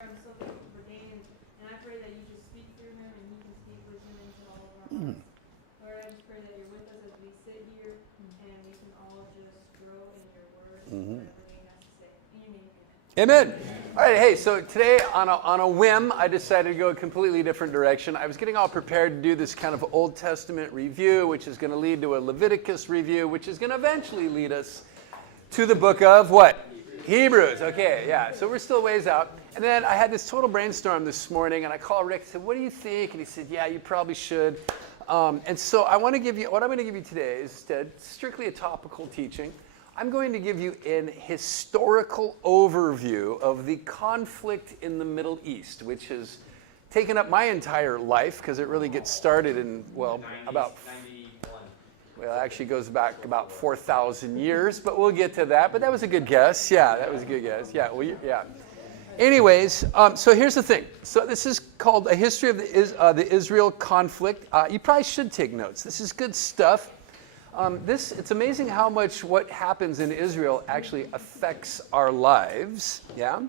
I'm so thankful for Dain, and I pray that you just speak through him and he can speak wisdom into all of our hearts. Lord, I just pray that you're with us as we sit here and we can all just grow in your word and whatever he has to say. Amen. Amen. All right, hey, so today on a whim, I decided to go a completely different direction. I was getting all prepared to do this kind of Old Testament review, which is going to lead to a Leviticus review, which is going to eventually lead us to the book of what? Hebrews. Okay, yeah, so we're still ways out. And then I had this total brainstorm this morning, and I called Rick and said, what do you think? And he said, yeah, you probably should. And so what I'm going to give you today is strictly a topical teaching. I'm going to give you an historical overview of the conflict in the Middle East, which has taken up my entire life because it really gets started in, well, actually goes back about 4,000 years, but we'll get to that. But that was a good guess. Yeah, that was a good guess. Yeah, well, yeah. Anyways, so here's the thing. So this is called A History of the Israel Conflict. You probably should take notes. This is good stuff. It's amazing how much what happens in Israel actually affects our lives. Yeah?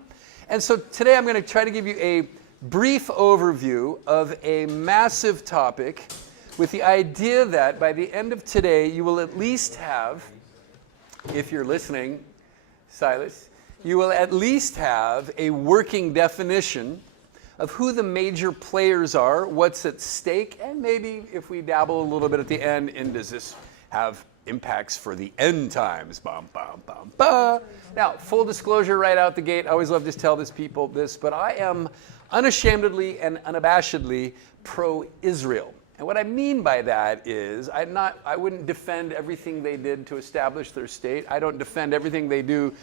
And so today I'm going to try to give you a brief overview of a massive topic with the idea that by the end of today you will at least have, if you're listening, Silas, you will at least have a working definition of who the major players are, what's at stake, and maybe if we dabble a little bit at the end, and does this have impacts for the end times? Bum, bum, bum, bum. Now, full disclosure right out the gate, I always love to tell people this, but I am unashamedly and unabashedly pro-Israel. And what I mean by that is I wouldn't defend everything they did to establish their state. I don't defend everything they do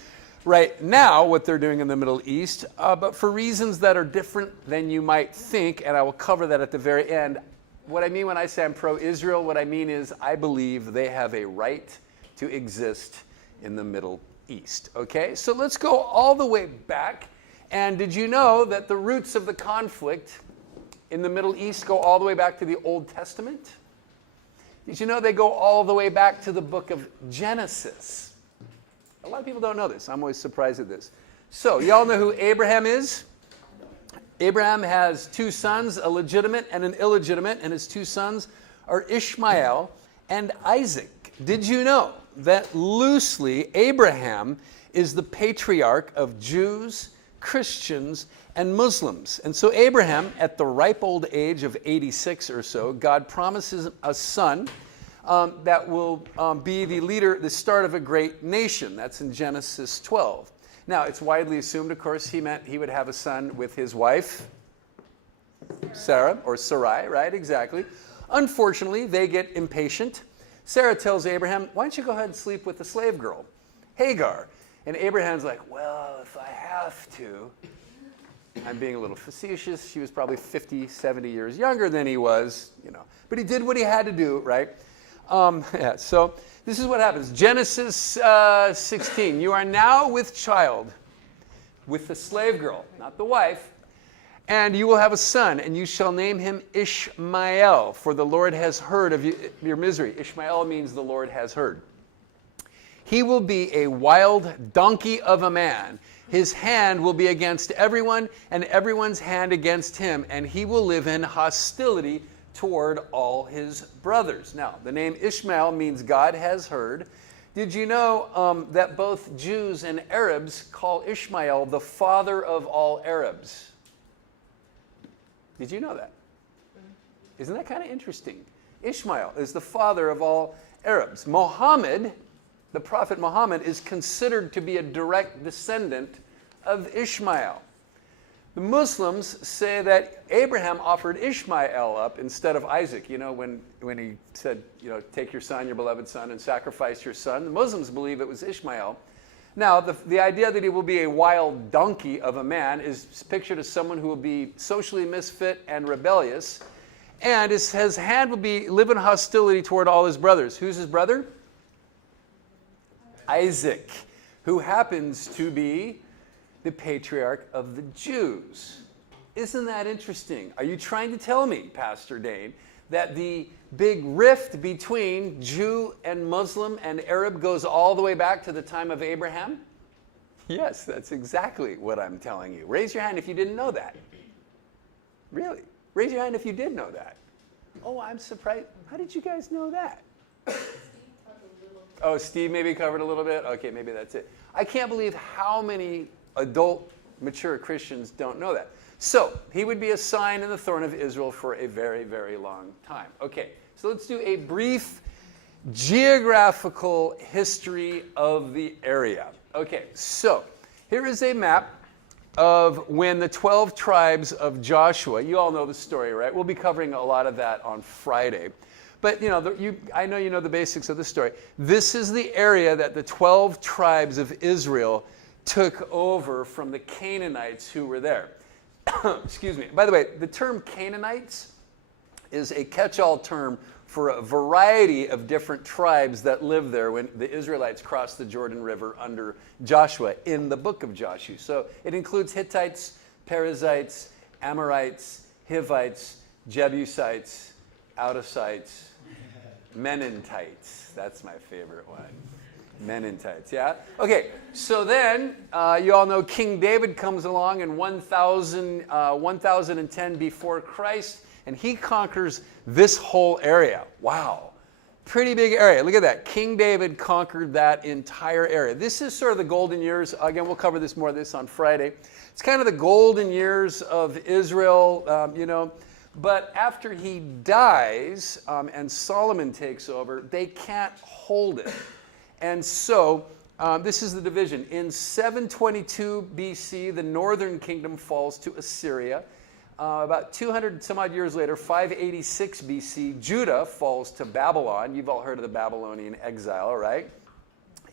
right now, what they're doing in the Middle East, but for reasons that are different than you might think, and I will cover that at the very end. What I mean when I say I'm pro-Israel, what I mean is I believe they have a right to exist in the Middle East. Okay, so let's go all the way back. And did you know that the roots of the conflict in the Middle East go all the way back to the Old Testament? Did you know they go all the way back to the book of Genesis? A lot of people don't know this. I'm always surprised at this. So, y'all know who Abraham is? Abraham has two sons, a legitimate and an illegitimate, and his two sons are Ishmael and Isaac. Did you know that loosely Abraham is the patriarch of Jews, Christians, and Muslims? And so Abraham, at the ripe old age of 86 or so, God promises a son that will be the leader, the start of a great nation. That's in Genesis 12. Now, it's widely assumed, of course, he meant he would have a son with his wife, Sarah, or Sarai, right? Exactly. Unfortunately, they get impatient. Sarah tells Abraham, why don't you go ahead and sleep with the slave girl, Hagar? And Abraham's like, well, if I have to. I'm being a little facetious. She was probably 50, 70 years younger than he was, But he did what he had to do, right? So this is what happens. Genesis 16. You are now with child, with the slave girl, not the wife, and you will have a son, and you shall name him Ishmael, for the Lord has heard of your misery. Ishmael means the Lord has heard. He will be a wild donkey of a man. His hand will be against everyone, and everyone's hand against him, and he will live in hostility toward all his brothers. Now, the name Ishmael means God has heard. Did you know that both Jews and Arabs call Ishmael the father of all Arabs? Did you know that? Isn't that kind of interesting? Ishmael is the father of all Arabs. Muhammad, the prophet Muhammad, is considered to be a direct descendant of Ishmael. The Muslims say that Abraham offered Ishmael up instead of Isaac. When he said, take your son, your beloved son, and sacrifice your son. The Muslims believe it was Ishmael. Now, the idea that he will be a wild donkey of a man is pictured as someone who will be socially misfit and rebellious. And his hand will live in hostility toward all his brothers. Who's his brother? Isaac, who happens to be the patriarch of the Jews. Isn't that interesting? Are you trying to tell me, Pastor Dain, that the big rift between Jew and Muslim and Arab goes all the way back to the time of Abraham? Yes, that's exactly what I'm telling you. Raise your hand if you didn't know that. Really? Raise your hand if you did know that. Oh, I'm surprised. How did you guys know that? Oh, Steve maybe covered a little bit? Okay, maybe that's it. I can't believe how many adult, mature Christians don't know that. So, he would be a sign in the thorn of Israel for a very, very long time. Okay, so let's do a brief geographical history of the area. Okay, so here is a map of when the 12 tribes of Joshua, you all know the story, right? We'll be covering a lot of that on Friday. But I know you know the basics of the story. This is the area that the 12 tribes of Israel took over from the Canaanites who were there. Excuse me. By the way, the term Canaanites is a catch-all term for a variety of different tribes that lived there when the Israelites crossed the Jordan River under Joshua in the book of Joshua. So it includes Hittites, Perizzites, Amorites, Hivites, Jebusites, Outosites, Menonitites. That's my favorite one. Menonitites, yeah? Okay, so then you all know King David comes along in 1010 before Christ, and he conquers this whole area. Wow. Pretty big area. Look at that. King David conquered that entire area. This is sort of the golden years. Again, we'll cover this more of this on Friday. It's kind of the golden years of Israel, But after he dies and Solomon takes over, they can't hold it. And so this is the division. In 722 BC, the northern kingdom falls to Assyria. About 200 some odd years later, 586 BC, Judah falls to Babylon. You've all heard of the Babylonian exile, right?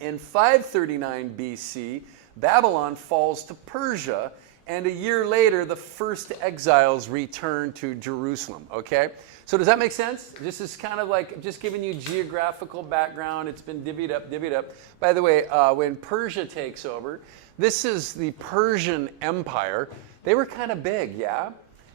In 539 BC, Babylon falls to Persia, and a year later, the first exiles return to Jerusalem, okay? So does that make sense? This is kind of like just giving you geographical background. It's been divvied up. By the way, when Persia takes over, this is the Persian Empire. They were kind of big, yeah?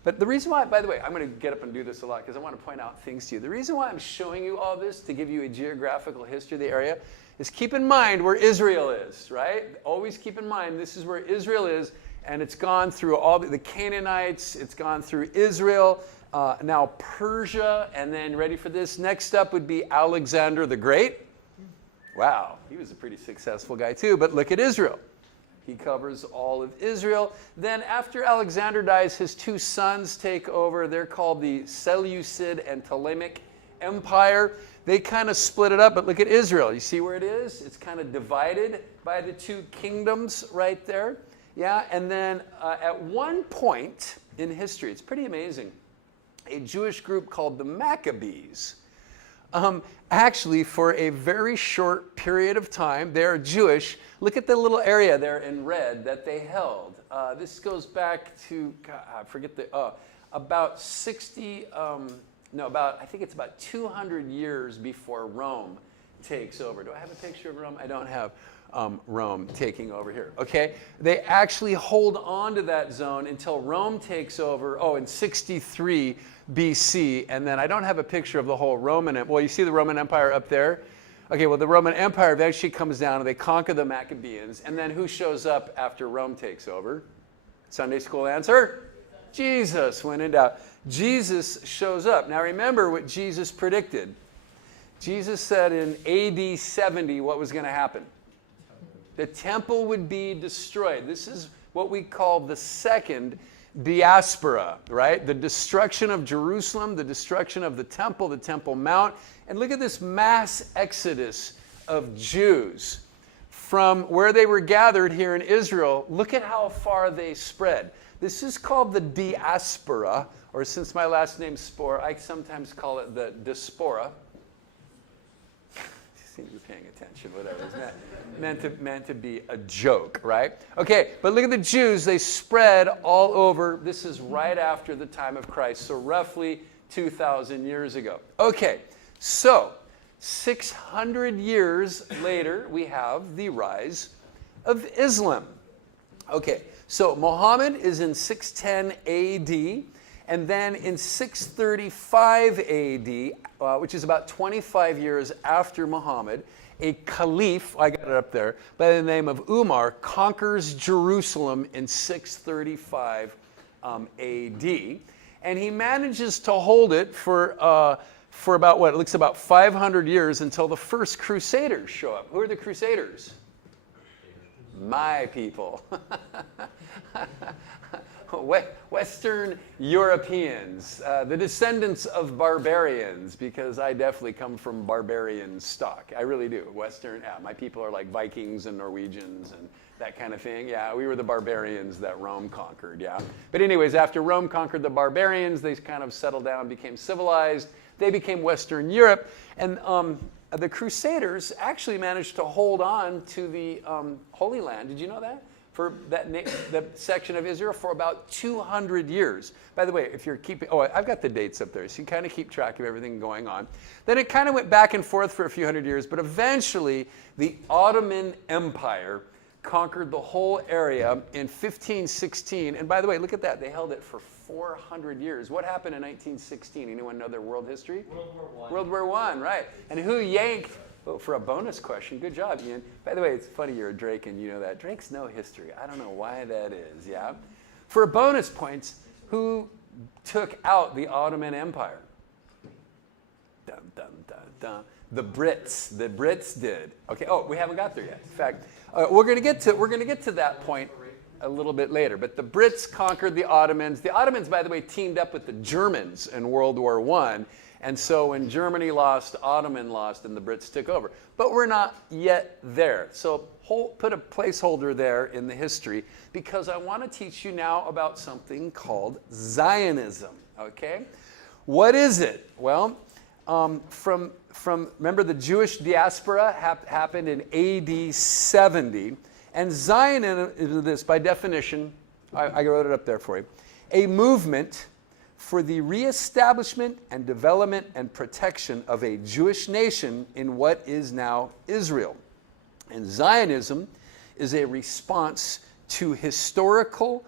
But the reason why, by the way, I'm going to get up and do this a lot because I want to point out things to you. The reason why I'm showing you all this to give you a geographical history of the area is keep in mind where Israel is, right? Always keep in mind this is where Israel is, and it's gone through all the Canaanites, it's gone through Israel, now Persia, and then ready for this? Next up would be Alexander the Great. Wow, he was a pretty successful guy too, but look at Israel. He covers all of Israel. Then after Alexander dies, his two sons take over. They're called the Seleucid and Ptolemaic Empire. They kind of split it up, but look at Israel. You see where it is? It's kind of divided by the two kingdoms right there. Yeah, and then at one point in history, it's pretty amazing, a Jewish group called the Maccabees. Actually, for a very short period of time, they're Jewish. Look at the little area there in red that they held. This goes back to, God, I forget about 60, I think it's about 200 years before Rome takes over. Do I have a picture of Rome? I don't have Rome taking over here. Okay, they actually hold on to that zone until Rome takes over. In 63 BC, and then I don't have a picture of the whole Roman Empire. Well, you see the Roman Empire up there? Okay, well, the Roman Empire eventually comes down and they conquer the Maccabees, and then who shows up after Rome takes over? Sunday school answer? Jesus. When in doubt, Jesus shows up. Now remember what Jesus predicted. Jesus said in AD 70 what was going to happen. The temple would be destroyed. This is what we call the second diaspora, right? The destruction of Jerusalem, the destruction of the Temple Mount. And look at this mass exodus of Jews from where they were gathered here in Israel. Look at how far they spread. This is called the diaspora, or since my last name's Spore, I sometimes call it the diaspora. You're paying attention, whatever. It's meant to be a joke, right? Okay, but look at the Jews. They spread all over. This is right after the time of Christ, so roughly 2,000 years ago. Okay, so 600 years later, we have the rise of Islam. Okay, so Muhammad is in 610 AD. And then in 635 AD, which is about 25 years after Muhammad, a caliph, I got it up there, by the name of Umar, conquers Jerusalem in 635 AD. And he manages to hold it for about what? It looks about 500 years until the first Crusaders show up. Who are the Crusaders? My people. Western Europeans, the descendants of barbarians, because I definitely come from barbarian stock. I really do. Western, yeah, my people are like Vikings and Norwegians and that kind of thing. Yeah, we were the barbarians that Rome conquered, yeah. But anyways, after Rome conquered the barbarians, they kind of settled down, became civilized. They became Western Europe. And the Crusaders actually managed to hold on to the Holy Land. Did you know that? For the section of Israel for about 200 years. By the way, if you're keeping, I've got the dates up there, so you kind of keep track of everything going on. Then it kind of went back and forth for a few hundred years, but eventually the Ottoman Empire conquered the whole area in 1516. And by the way, look at that. They held it for 400 years. What happened in 1916? Anyone know their world history? World War I. World War I, right. And who yanked? Oh, for a bonus question. Good job, Ian. By the way, it's funny you're a Drake and you know that. Drakes know history. I don't know why that is, yeah? For bonus points, who took out the Ottoman Empire? Dun, dun, dun, dun. The Brits. The Brits did. Okay. Oh, we haven't got there yet. In fact, we're going to get to that point a little bit later. But the Brits conquered the Ottomans. The Ottomans, by the way, teamed up with the Germans in World War I. And so when Germany lost, Ottoman lost, and the Brits took over. But we're not yet there. So put a placeholder there in the history, because I want to teach you now about something called Zionism. Okay? What is it? Well, remember the Jewish diaspora happened in AD 70. And Zionism is this, by definition, I wrote it up there for you, a movement for the reestablishment and development and protection of a Jewish nation in what is now Israel. And Zionism is a response to historical,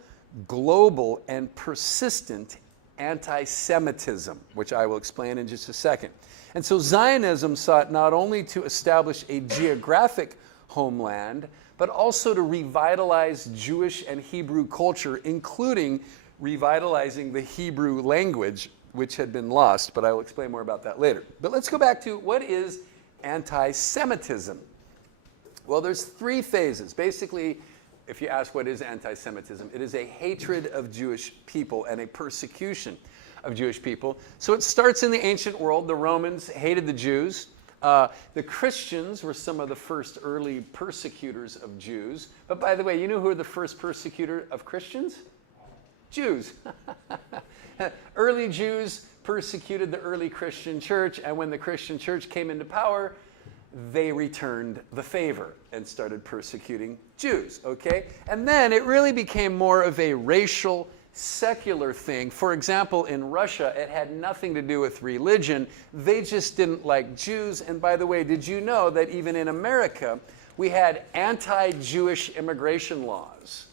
global, and persistent anti-Semitism, which I will explain in just a second. And so Zionism sought not only to establish a geographic homeland, but also to revitalize Jewish and Hebrew culture, including revitalizing the Hebrew language, which had been lost, but I will explain more about that later. But let's go back to what is anti-Semitism? Well, there's three phases. Basically, if you ask what is anti-Semitism, it is a hatred of Jewish people and a persecution of Jewish people. So it starts in the ancient world. The Romans hated the Jews. The Christians were some of the first early persecutors of Jews. But by the way, you know who were the first persecutor of Christians? Jews. Early Jews persecuted the early Christian church, and when the Christian church came into power, they returned the favor and started persecuting Jews, okay? And then it really became more of a racial, secular thing. For example, in Russia, it had nothing to do with religion. They just didn't like Jews. And by the way, did you know that even in America, we had anti-Jewish immigration laws?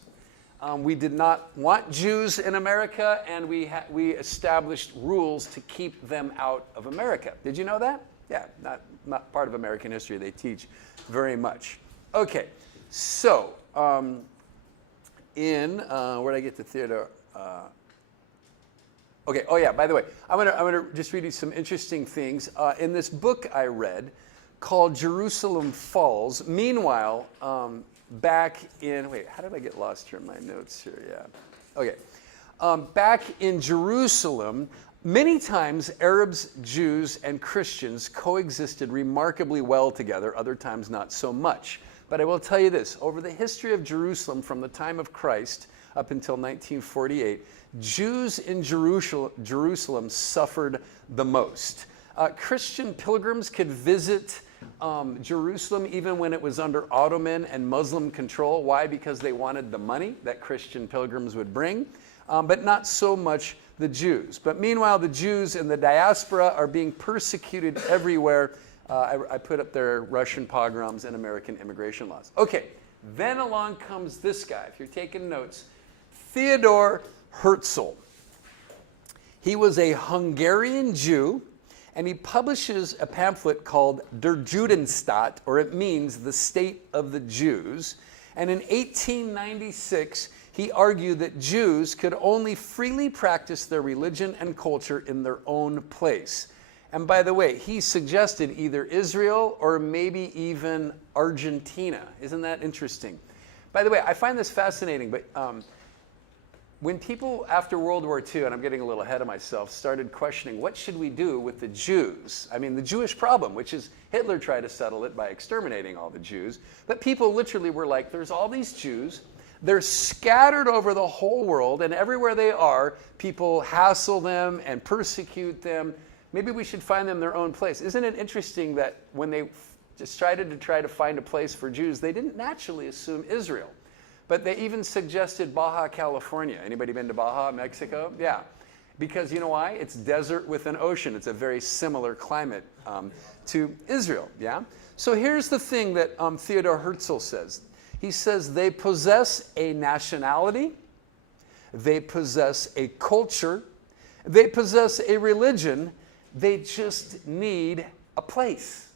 We did not want Jews in America, and we established rules to keep them out of America. Did you know that? Yeah, not part of American history they teach very much. Okay, so where did I get to Theodore? Okay, oh yeah, by the way, I'm gonna just read you some interesting things. In this book I read called Jerusalem Falls, meanwhile, back in, how did I get lost here in my notes here? Yeah. Okay. Back in Jerusalem, many times Arabs, Jews, and Christians coexisted remarkably well together, other times not so much. But I will tell you this, over the history of Jerusalem from the time of Christ up until 1948, Jews in Jerusalem suffered the most. Christian pilgrims could visit Jerusalem even when it was under Ottoman and Muslim control. Why? Because they wanted the money that Christian pilgrims would bring, but not so much the Jews. But meanwhile, the Jews in the diaspora are being persecuted everywhere. I put up there Russian pogroms and American immigration laws. Okay, then along comes this guy, if you're taking notes, Theodor Herzl. He was a Hungarian Jew, and he publishes a pamphlet called Der Judenstaat, or it means the state of the Jews. And in 1896, he argued that Jews could only freely practice their religion and culture in their own place. And by the way, he suggested either Israel or maybe even Argentina. Isn't that interesting? By the way, I find this fascinating, but when people after World War II, and I'm getting a little ahead of myself, started questioning what should we do with the Jews? I mean, the Jewish problem, which is Hitler tried to settle it by exterminating all the Jews, but people literally were like, there's all these Jews, they're scattered over the whole world, and everywhere they are, people hassle them and persecute them. Maybe we should find them their own place. Isn't it interesting that when they just tried to find a place for Jews, they didn't naturally assume Israel? But they even suggested Baja California. Anybody been to Baja, Mexico? Yeah. Because you know why? It's desert with an ocean. It's a very similar climate to Israel. Yeah. So here's the thing that Theodor Herzl says. He says they possess a nationality, they possess a culture, they possess a religion, they just need a place,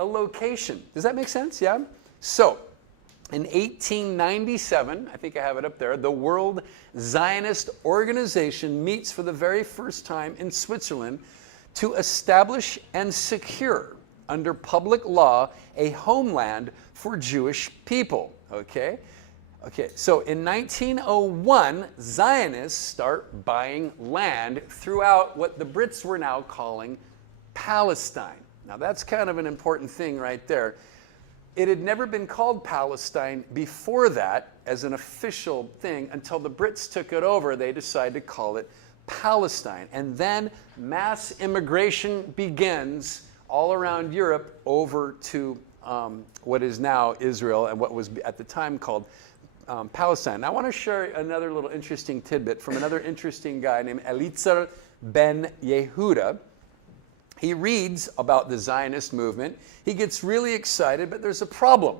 a location. Does that make sense? Yeah? So, in 1897, I think I have it up there, the World Zionist Organization meets for the very first time in Switzerland to establish and secure, under public law, a homeland for Jewish people. Okay? Okay, so in 1901, Zionists start buying land throughout what the Brits were now calling Palestine. Now that's kind of an important thing right there. It had never been called Palestine before that as an official thing until the Brits took it over. They decided to call it Palestine. And then mass immigration begins all around Europe over to what is now Israel and what was at the time called Palestine. Now, I want to share another little interesting tidbit from another interesting guy named Eliezer ben Yehuda. He reads about the Zionist movement. He gets really excited, but there's a problem.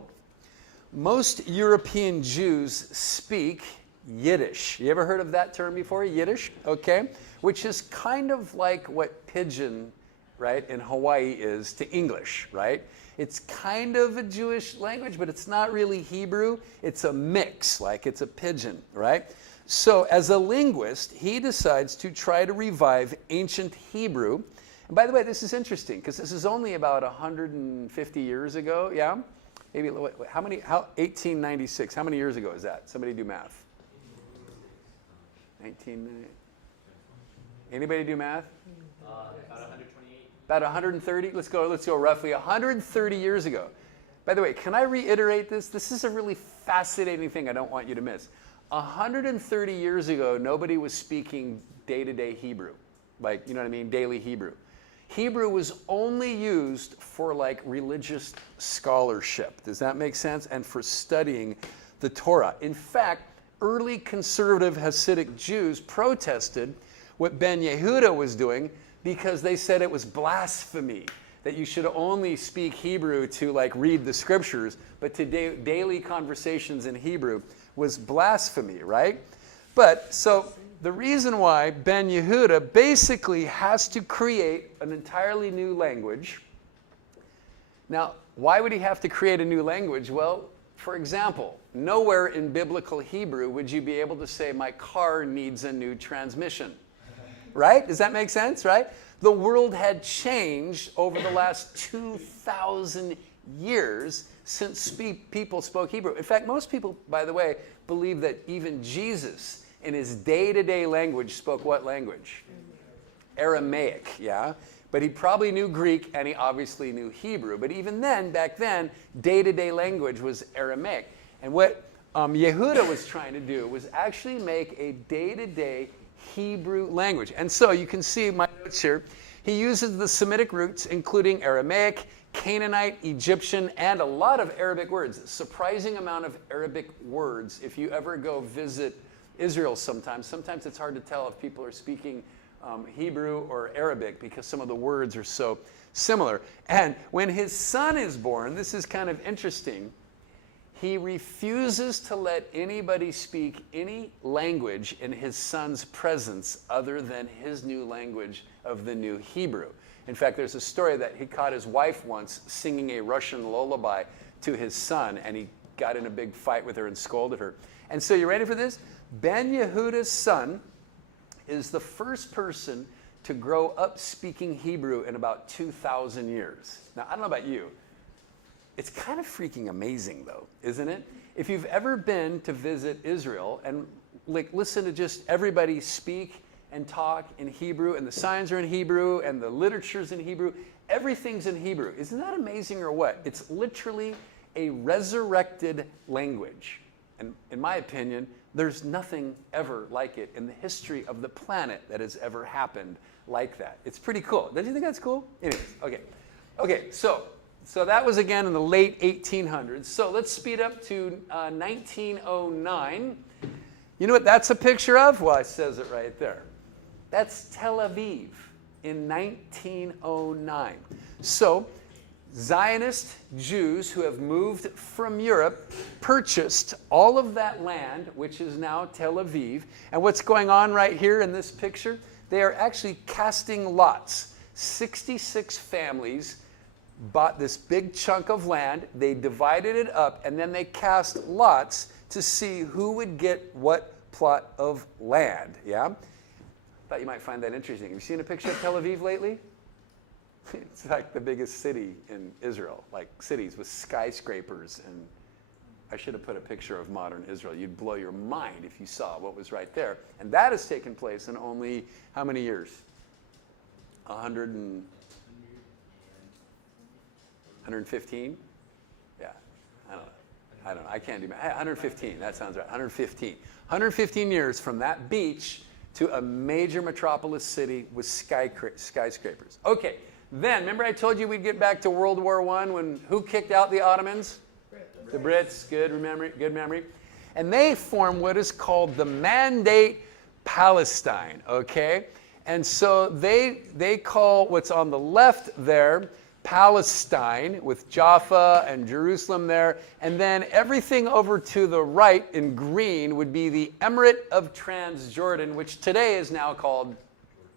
Most European Jews speak Yiddish. You ever heard of that term before, Yiddish? Okay. Which is kind of like what pidgin, right, in Hawaii is to English, right? It's kind of a Jewish language, but it's not really Hebrew. It's a mix, like it's a pidgin, right? So as a linguist, he decides to try to revive ancient Hebrew. And by the way, this is interesting because this is only about 150 years ago, yeah? Maybe, how 1896, how many years ago is that? Somebody do math. anybody do math? About 128. About 130? Let's go roughly 130 years ago. By the way, can I reiterate this? This is a really fascinating thing I don't want you to miss. 130 years ago, nobody was speaking day-to-day Hebrew. Like, you know what I mean? Daily Hebrew. Hebrew was only used for like religious scholarship. Does that make sense? And for studying the Torah. In fact, early conservative Hasidic Jews protested what Ben Yehuda was doing because they said it was blasphemy, that you should only speak Hebrew to like read the scriptures, but to daily conversations in Hebrew was blasphemy, right? But so the reason why Ben Yehuda basically has to create an entirely new language. Now, why would he have to create a new language? Well, for example, nowhere in biblical Hebrew would you be able to say, my car needs a new transmission. Right? Does that make sense, right? The world had changed over the last 2,000 years since people spoke Hebrew. In fact, most people, by the way, believe that even Jesus, in his day-to-day language, spoke what language? Aramaic, yeah? But he probably knew Greek, and he obviously knew Hebrew. But even then, back then, day-to-day language was Aramaic. And what Yehuda was trying to do was actually make a day-to-day Hebrew language. And so you can see my notes here. He uses the Semitic roots, including Aramaic, Canaanite, Egyptian, and a lot of Arabic words. A surprising amount of Arabic words. If you ever go visit Israel sometimes it's hard to tell if people are speaking Hebrew or Arabic because some of the words are so similar. And when his son is born, this is kind of interesting, he refuses to let anybody speak any language in his son's presence other than his new language of the new Hebrew. In fact, there's a story that he caught his wife once singing a Russian lullaby to his son, and he got in a big fight with her and scolded her. And so you ready for this? Ben Yehuda's son is the first person to grow up speaking Hebrew in about 2,000 years. Now, I don't know about you. It's kind of freaking amazing, though, isn't it? If you've ever been to visit Israel and listen to just everybody speak and talk in Hebrew, and the signs are in Hebrew, and the literature's in Hebrew, everything's in Hebrew. Isn't that amazing or what? It's literally a resurrected language. And in my opinion, there's nothing ever like it in the history of the planet that has ever happened like that. It's pretty cool. Don't you think that's cool? Anyways, okay, so that was again in the late 1800s. So let's speed up to 1909. You know what that's a picture of? Well, it says it right there. That's Tel Aviv in 1909. So Zionist Jews who have moved from Europe purchased all of that land, which is now Tel Aviv. And what's going on right here in this picture? They are actually casting lots. 66 families bought this big chunk of land, they divided it up, and then they cast lots to see who would get what plot of land, yeah? Thought you might find that interesting. Have you seen a picture of Tel Aviv lately? It's like the biggest city in Israel, like cities with skyscrapers, and I should have put a picture of modern Israel. You'd blow your mind if you saw what was right there. And that has taken place in only, how many years? 115? Yeah, I don't know. I can't do math. 115, that sounds right. 115. 115 years from that beach to a major metropolis city with skyscrapers. Okay, then, remember I told you we'd get back to World War I when who kicked out the Ottomans? The Brits. Good memory. And they formed what is called the Mandate Palestine, okay? And so they call what's on the left there Palestine, with Jaffa and Jerusalem there, and then everything over to the right in green would be the Emirate of Transjordan, which today is now called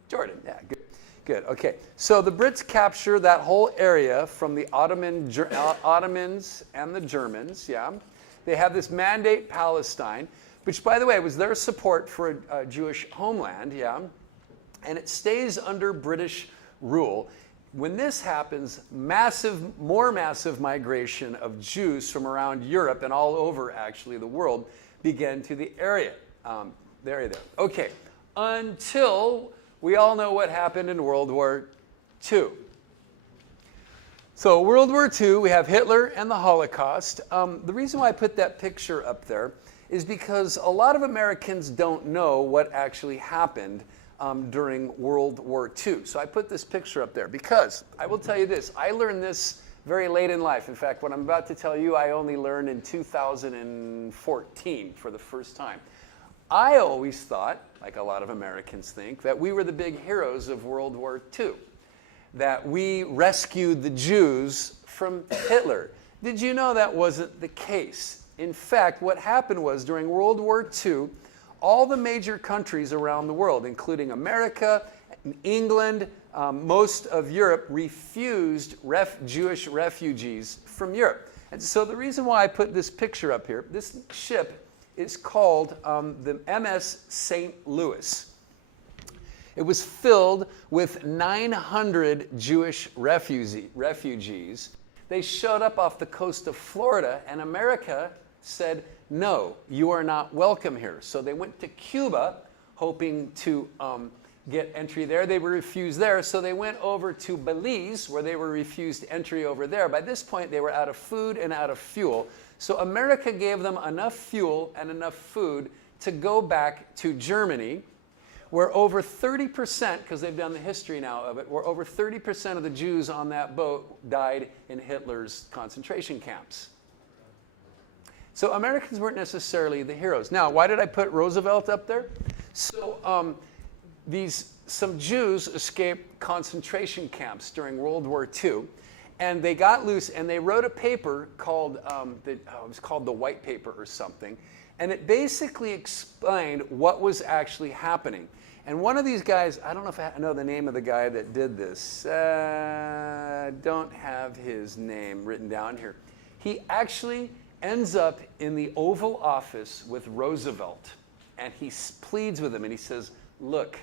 Jordan. Yeah, good. Okay, so the Brits capture that whole area from the Ottomans and the Germans, yeah. They have this Mandate Palestine, which, by the way, was their support for a Jewish homeland, yeah, and it stays under British rule. When this happens, more massive migration of Jews from around Europe and all over, actually, the world began to the area. There. Okay, until we all know what happened in World War II. So World War II, we have Hitler and the Holocaust. The reason why I put that picture up there is because a lot of Americans don't know what actually happened during World War II. So I put this picture up there because I will tell you this, I learned this very late in life. In fact, what I'm about to tell you, I only learned in 2014 for the first time. I always thought, like a lot of Americans think, that we were the big heroes of World War II, that we rescued the Jews from Hitler. Did you know that wasn't the case? In fact, what happened was during World War II, all the major countries around the world, including America, England, most of Europe, refused Jewish refugees from Europe. And so the reason why I put this picture up here, this ship is called the MS St. Louis. It was filled with 900 Jewish refugees. They showed up off the coast of Florida, and America said, no, you are not welcome here. So they went to Cuba, hoping to get entry there. They were refused there, so they went over to Belize, where they were refused entry over there. By this point, they were out of food and out of fuel. So America gave them enough fuel and enough food to go back to Germany, where over 30%, because they've done the history now of it, where over 30% of the Jews on that boat died in Hitler's concentration camps. So Americans weren't necessarily the heroes. Now, why did I put Roosevelt up there? So some Jews escaped concentration camps during World War II, And they got loose, and they wrote a paper called, it was called the White Paper or something. And it basically explained what was actually happening. And one of these guys, I don't know if I know the name of the guy that did this. Don't have his name written down here. He actually ends up in the Oval Office with Roosevelt. And he pleads with him, and he says, look,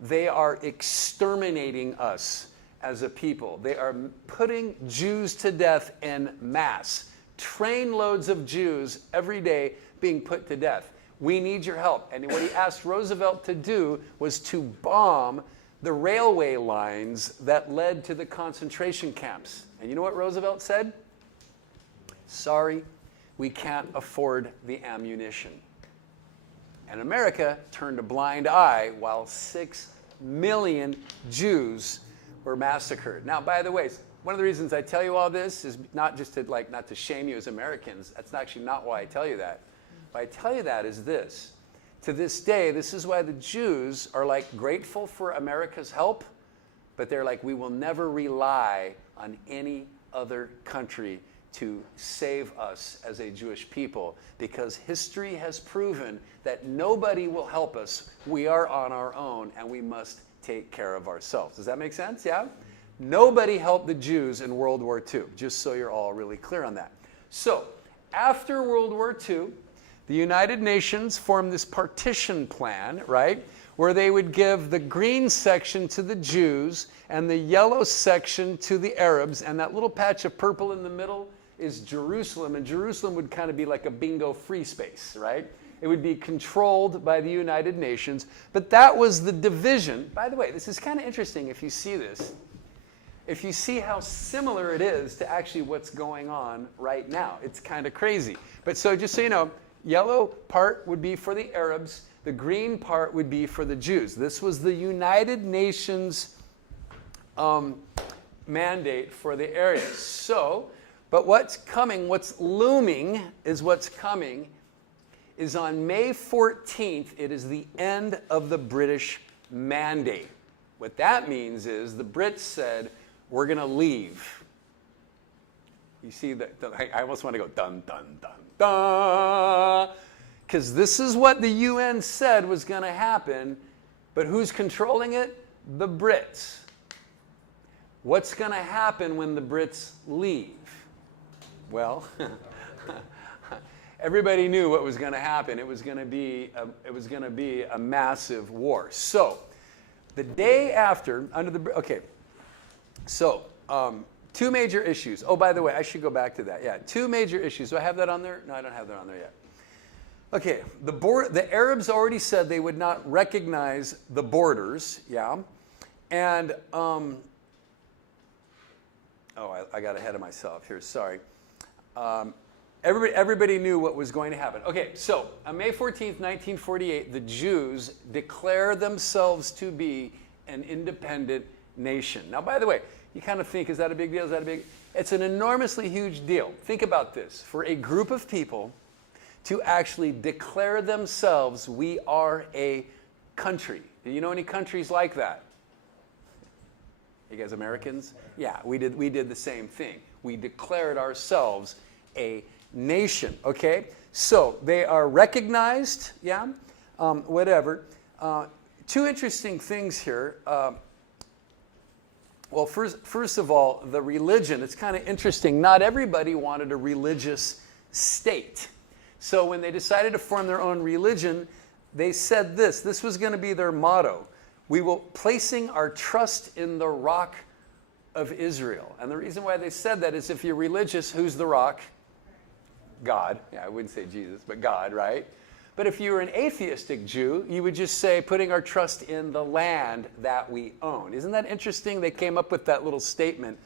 they are exterminating us as a people. They are putting Jews to death en masse. Trainloads of Jews every day being put to death. We need your help. And what he asked Roosevelt to do was to bomb the railway lines that led to the concentration camps. And you know what Roosevelt said? Sorry, we can't afford the ammunition. And America turned a blind eye while 6 million Jews were massacred. Now, by the way, one of the reasons I tell you all this is not just to not to shame you as Americans. That's actually not why I tell you that. Why I tell you that is this. To this day, this is why the Jews are grateful for America's help, but they're we will never rely on any other country to save us as a Jewish people, because history has proven that nobody will help us. We are on our own, and we must take care of ourselves. Does that make sense? Yeah? Nobody helped the Jews in World War II, just so you're all really clear on that. So, after World War II, the United Nations formed this partition plan, right, where they would give the green section to the Jews and the yellow section to the Arabs, and that little patch of purple in the middle is Jerusalem, and Jerusalem would kind of be like a bingo free space, right? It would be controlled by the United Nations, but that was the division. By the way, this is kind of interesting if you see this. If you see how similar it is to actually what's going on right now. It's kind of crazy. But so just so you know, yellow part would be for the Arabs, the green part would be for the Jews. This was the United Nations mandate for the area. So, but what's coming, what's looming is what's coming is on May 14th, it is the end of the British mandate. What that means is the Brits said, we're going to leave. You see that? I almost want to go dun, dun, dun, dun. Because this is what the UN said was going to happen, but who's controlling it? The Brits. What's going to happen when the Brits leave? Well, everybody knew what was going to happen. It was going to be a massive war. So, the day after, so two major issues. Oh, by the way, I should go back to that. Yeah, two major issues. Do I have that on there? No, I don't have that on there yet. Okay, the Arabs already said they would not recognize the borders. Yeah, and I got ahead of myself here. Sorry. Everybody knew what was going to happen. Okay, so on May 14th, 1948, the Jews declare themselves to be an independent nation. Now, by the way, you kind of think, is that a big deal? Is that a big? It's an enormously huge deal. Think about this. For a group of people to actually declare themselves, we are a country. Do you know any countries like that? You guys Americans? Yeah, we did the same thing. We declared ourselves a nation, okay? So they are recognized, yeah, whatever. Two interesting things here. Well, first of all, the religion. It's kind of interesting. Not everybody wanted a religious state. So when they decided to form their own religion, they said this. This was going to be their motto. We will placing our trust in the rock of Israel. And the reason why they said that is if you're religious, who's the rock? God. Yeah, I wouldn't say Jesus, but God, right? But if you were an atheistic Jew, you would just say, putting our trust in the land that we own. Isn't that interesting? They came up with that little statement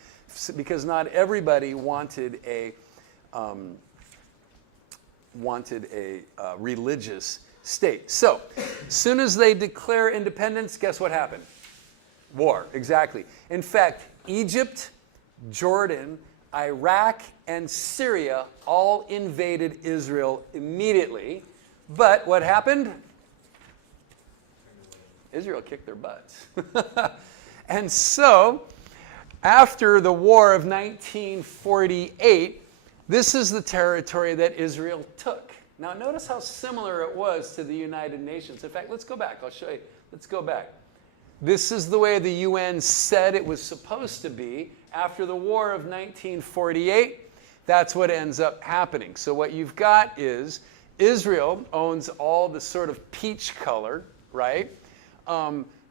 because not everybody wanted a religious state. So, as soon as they declare independence, guess what happened? War, exactly. In fact, Egypt, Jordan, Iraq, and Syria all invaded Israel immediately. But what happened? Israel kicked their butts. And so, after the War of 1948, this is the territory that Israel took. Now notice how similar it was to the United Nations. In fact, let's go back. I'll show you. Let's go back. This is the way the UN said it was supposed to be. After the War of 1948, that's what ends up happening. So what you've got is Israel owns all the sort of peach color, right?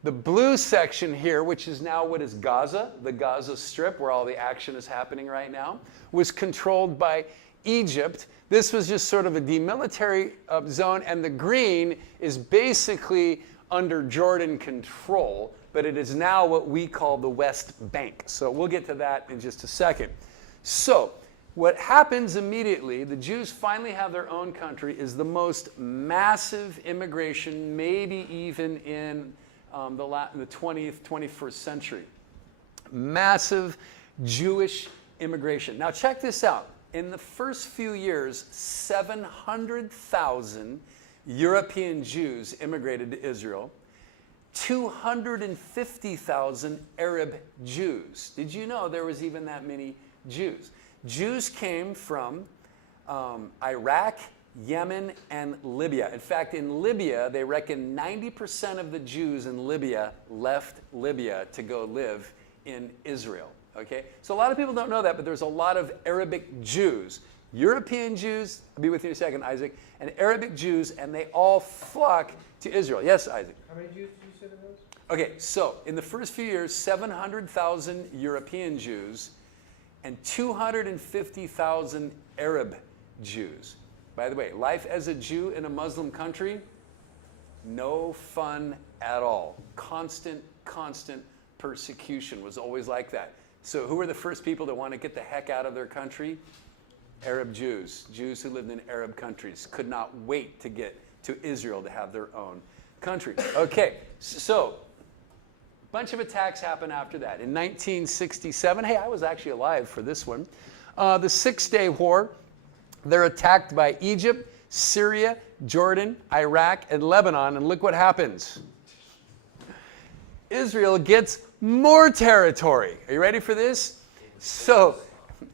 The blue section here, which is now what is Gaza, the Gaza Strip, where all the action is happening right now, was controlled by Egypt. This was just sort of a demilitarized zone, and the green is basically under Jordan control, but it is now what we call the West Bank. So we'll get to that in just a second. So what happens immediately, the Jews finally have their own country, is the most massive immigration, maybe even in the 20th, 21st century. Massive Jewish immigration. Now check this out. In the first few years, 700,000 European Jews immigrated to Israel. 250,000 Arab Jews. Did you know there was even that many Jews? Jews came from Iraq, Yemen, and Libya. In fact, in Libya, they reckon 90% of the Jews in Libya left Libya to go live in Israel. Okay? So a lot of people don't know that, but there's a lot of Arabic Jews. European Jews, I'll be with you in a second, Isaac, and Arabic Jews, and they all flock to Israel. Yes, Isaac? How many Jews did you say there was? Okay, so in the first few years, 700,000 European Jews and 250,000 Arab Jews. By the way, life as a Jew in a Muslim country, no fun at all. Constant persecution was always like that. So who were the first people to want to get the heck out of their country? Arab Jews. Jews who lived in Arab countries could not wait to get to Israel to have their own country. Okay, so a bunch of attacks happened after that. In 1967, hey, I was actually alive for this one. The Six-Day War. They're attacked by Egypt, Syria, Jordan, Iraq, and Lebanon, and look what happens. Israel gets more territory. Are you ready for this? So,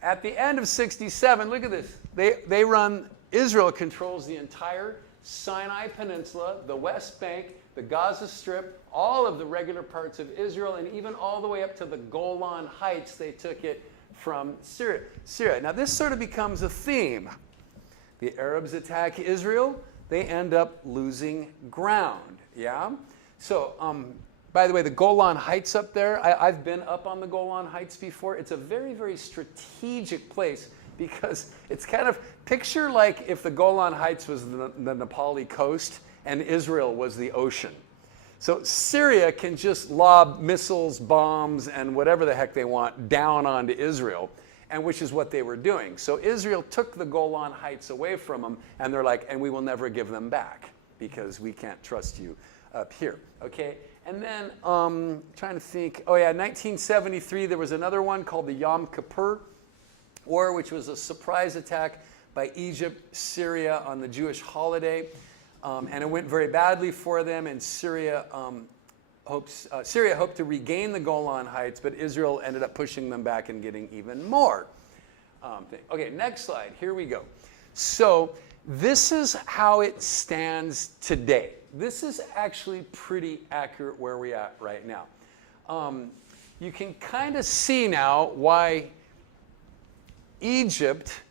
at the end of 67, look at this. Israel controls the entire Sinai Peninsula, the West Bank, the Gaza Strip, all of the regular parts of Israel, and even all the way up to the Golan Heights. They took it from Syria. Now this sort of becomes a theme. The Arabs attack Israel, they end up losing ground, yeah? So, by the way, the Golan Heights up there, I've been up on the Golan Heights before. It's a very, very strategic place because it's kind of, picture like if the Golan Heights was the Nepali coast and Israel was the ocean. So Syria can just lob missiles, bombs, and whatever the heck they want down onto Israel, and which is what they were doing. So Israel took the Golan Heights away from them, and they're like, and we will never give them back because we can't trust you up here, okay? And then, trying to think, oh yeah, 1973, there was another one called the Yom Kippur War, which was a surprise attack by Egypt, Syria on the Jewish holiday. And it went very badly for them, and Syria hoped to regain the Golan Heights, but Israel ended up pushing them back and getting even more. Okay, next slide. Here we go. So this is how it stands today. This is actually pretty accurate where we're at right now. You can kind of see now why Egypt,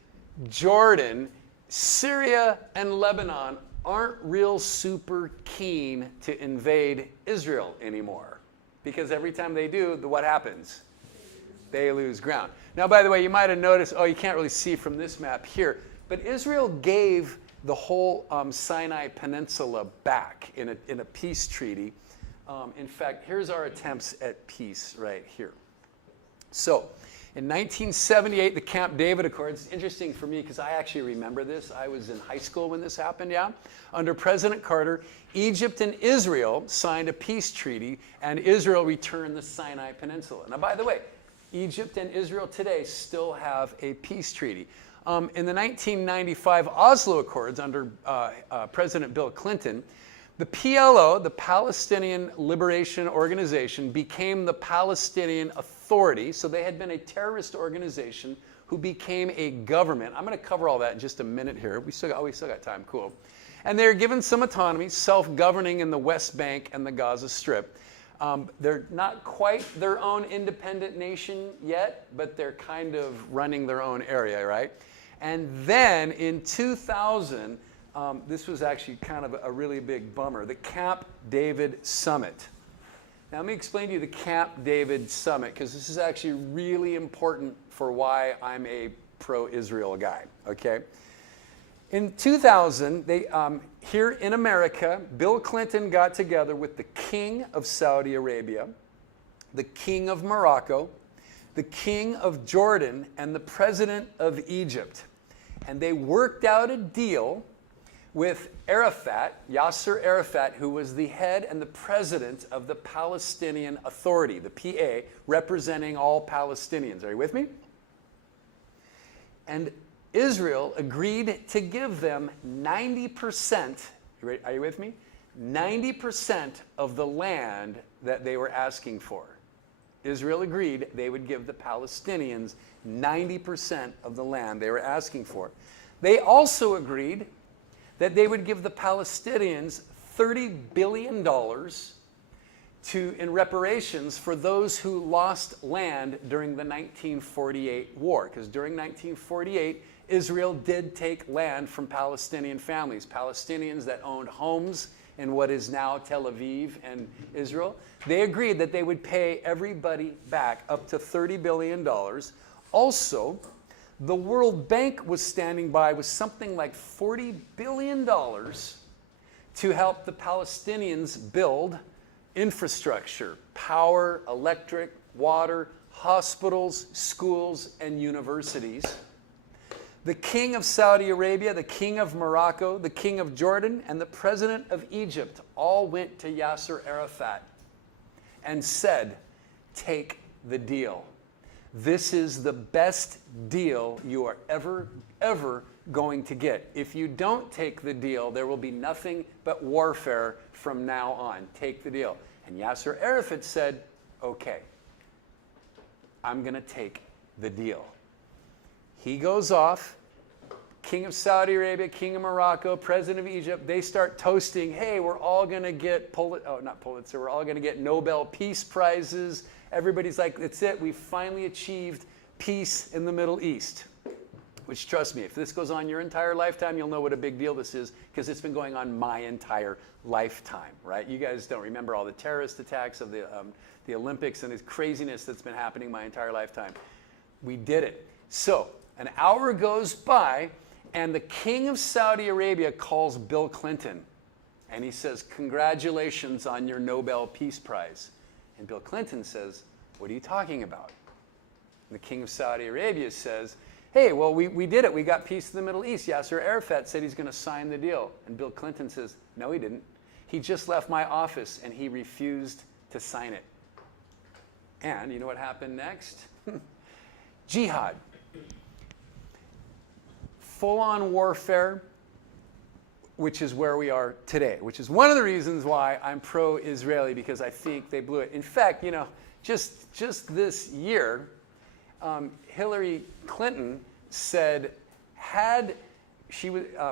Jordan, Syria, and Lebanon aren't real super keen to invade Israel anymore. Because every time they do, what happens? They lose ground. Now, by the way, you might have noticed, oh, you can't really see from this map here, but Israel gave the whole Sinai Peninsula back in a peace treaty. In fact, here's our attempts at peace right here. So, in 1978, the Camp David Accords. It's interesting for me because I actually remember this. I was in high school when this happened, yeah? Under President Carter, Egypt and Israel signed a peace treaty, and Israel returned the Sinai Peninsula. Now, by the way, Egypt and Israel today still have a peace treaty. In the 1995 Oslo Accords under President Bill Clinton, The PLO, the Palestinian Liberation Organization, became the Palestinian Authority. So they had been a terrorist organization who became a government. I'm going to cover all that in just a minute here. We still got time. Cool. And they're given some autonomy, self-governing in the West Bank and the Gaza Strip. They're not quite their own independent nation yet, but they're kind of running their own area, right? And then in 2000, this was actually kind of a really big bummer, the Camp David Summit. Now let me explain to you the Camp David Summit, because this is actually really important for why I'm a pro-Israel guy, okay? In 2000, here in America, Bill Clinton got together with the King of Saudi Arabia, the King of Morocco, the King of Jordan, and the President of Egypt. And they worked out a deal with Arafat, Yasser Arafat, who was the head and the president of the Palestinian Authority, the PA, representing all Palestinians. Are you with me? And Israel agreed to give them 90%, are you with me? 90% of the land that they were asking for. Israel agreed they would give the Palestinians 90% of the land they were asking for. They also agreed that they would give the Palestinians $30 billion in reparations for those who lost land during the 1948 war. Because during 1948, Israel did take land from Palestinian families, Palestinians that owned homes in what is now Tel Aviv and Israel. They agreed that they would pay everybody back up to $30 billion. Also, the World Bank was standing by with something like $40 billion to help the Palestinians build infrastructure, power, electric, water, hospitals, schools, and universities. The King of Saudi Arabia, the King of Morocco, the King of Jordan, and the President of Egypt all went to Yasser Arafat and said, take the deal. This is the best deal you are ever going to get. If you don't take the deal, there will be nothing but warfare from now on. Take the deal. And Yasser Arafat said, okay, I'm going to take the deal. He goes off, King of Saudi Arabia, King of Morocco, President of Egypt, they start toasting, hey, we're all going to get, we're all going to get Nobel Peace Prizes. Everybody's like, that's it, we finally achieved peace in the Middle East. Which, trust me, if this goes on your entire lifetime, you'll know what a big deal this is, because it's been going on my entire lifetime, right? You guys don't remember all the terrorist attacks of the Olympics and this craziness that's been happening my entire lifetime. We did it. So, an hour goes by, and the King of Saudi Arabia calls Bill Clinton, and he says, congratulations on your Nobel Peace Prize. And Bill Clinton says, what are you talking about? And the King of Saudi Arabia says, hey, well, we did it. We got peace in the Middle East. Yasser Arafat said he's going to sign the deal. And Bill Clinton says, no, he didn't. He just left my office, and he refused to sign it. And you know what happened next? Jihad. Full-on warfare, which is where we are today, which is one of the reasons why I'm pro-Israeli, because I think they blew it. In fact, you know, just this year, Hillary Clinton said,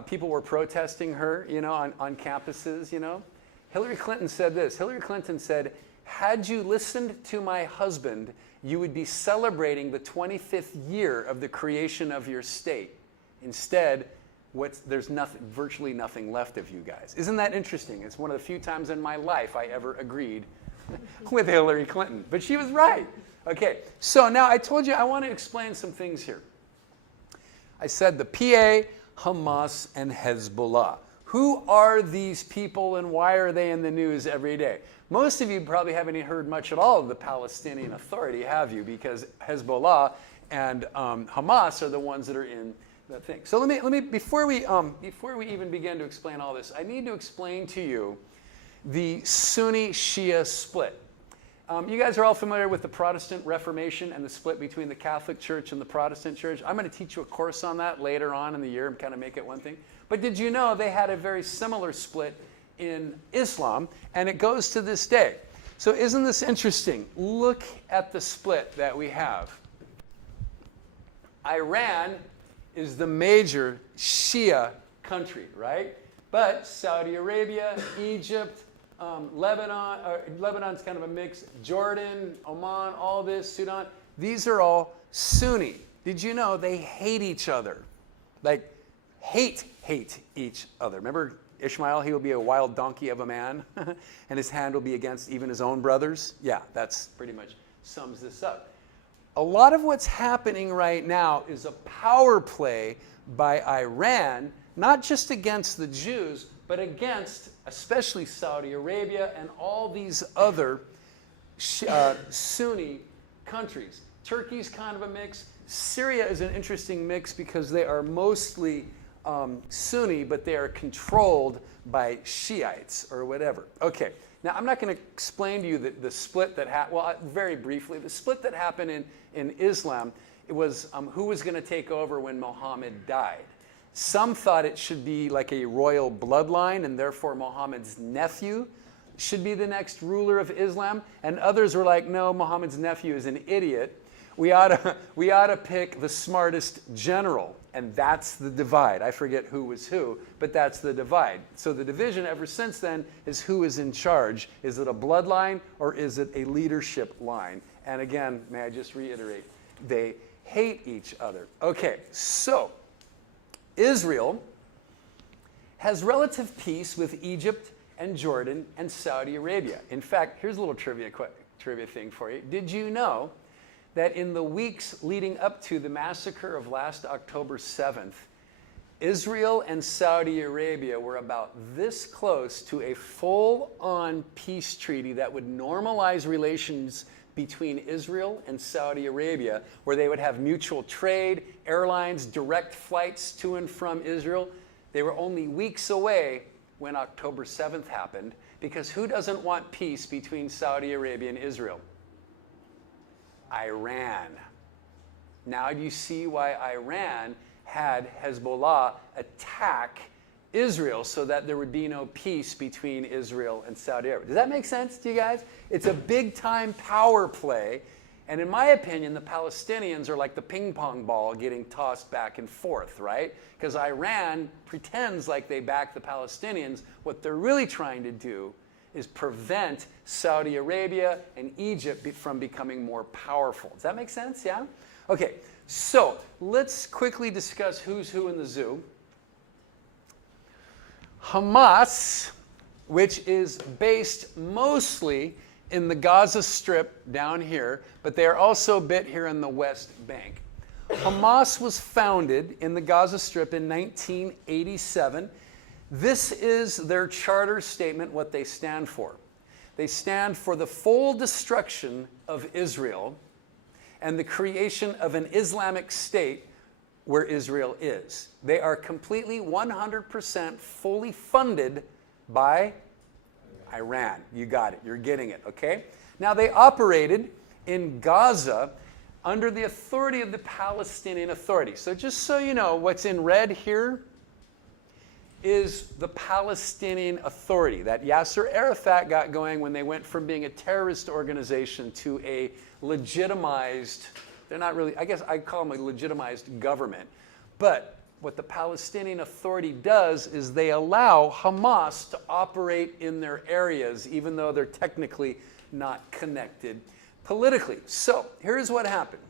people were protesting her, you know, on campuses, you know. Hillary Clinton said this. Hillary Clinton said, had you listened to my husband, you would be celebrating the 25th year of the creation of your state. Instead, there's virtually nothing left of you guys. Isn't that interesting? It's one of the few times in my life I ever agreed with Hillary Clinton. But she was right. Okay, so now I told you I want to explain some things here. I said the PA, Hamas, and Hezbollah. Who are these people and why are they in the news every day? Most of you probably haven't heard much at all of the Palestinian Authority, have you? Because Hezbollah and Hamas are the ones that are in the thing. So let me before we even begin to explain all this, I need to explain to you the Sunni-Shia split. You guys are all familiar with the Protestant Reformation and the split between the Catholic Church and the Protestant Church. I'm going to teach you a course on that later on in the year and kind of make it one thing. But did you know they had a very similar split in Islam, and it goes to this day. So isn't this interesting? Look at the split that we have. Iran is the major Shia country, right? But Saudi Arabia, Egypt, Lebanon, Lebanon's kind of a mix, Jordan, Oman, all this, Sudan, these are all Sunni. Did you know they hate each other? Like, hate each other. Remember Ishmael, he will be a wild donkey of a man, and his hand will be against even his own brothers? Yeah, that's pretty much sums this up. A lot of what's happening right now is a power play by Iran, not just against the Jews, but against especially Saudi Arabia and all these other Sunni countries. Turkey's kind of a mix. Syria is an interesting mix because they are mostly Sunni, but they are controlled by Shiites or whatever. Okay, now I'm not going to explain to you the split that happened, well, very briefly, the split that happened in Islam, it was who was going to take over when Muhammad died. Some thought it should be like a royal bloodline, and therefore Muhammad's nephew should be the next ruler of Islam, and others were like, no, Muhammad's nephew is an idiot. We ought to pick the smartest general, and that's the divide. I forget who was who, but that's the divide. So the division ever since then is who is in charge. Is it a bloodline or is it a leadership line? And again, may I just reiterate, they hate each other. Okay, so Israel has relative peace with Egypt and Jordan and Saudi Arabia. In fact, here's a little trivia thing for you. Did you know that in the weeks leading up to the massacre of last October 7th, Israel and Saudi Arabia were about this close to a full-on peace treaty that would normalize relations between Israel and Saudi Arabia, where they would have mutual trade, airlines, direct flights to and from Israel. They were only weeks away when October 7th happened, because who doesn't want peace between Saudi Arabia and Israel? Iran. Now do you see why Iran had Hezbollah attack Israel so that there would be no peace between Israel and Saudi Arabia? Does that make sense to you guys? It's a big time power play, and in my opinion, the Palestinians are like the ping pong ball getting tossed back and forth, right? Because Iran pretends like they back the Palestinians. What they're really trying to do is prevent Saudi Arabia and Egypt from becoming more powerful. Does that make sense? Yeah? Okay, so let's quickly discuss who's who in the zoo. Hamas, which is based mostly in the Gaza Strip down here, but they are also a bit here in the West Bank. Hamas was founded in the Gaza Strip in 1987. This is their charter statement, what they stand for. They stand for the full destruction of Israel and the creation of an Islamic state where Israel is. They are completely 100% fully funded by Iran. You got it. You're getting it, okay? Now, they operated in Gaza under the authority of the Palestinian Authority. So just so you know, what's in red here is the Palestinian Authority that Yasser Arafat got going when they went from being a terrorist organization to a legitimized, they're not really, I guess I'd call them a legitimized government. But what the Palestinian Authority does is they allow Hamas to operate in their areas, even though they're technically not connected politically. So here's what happened.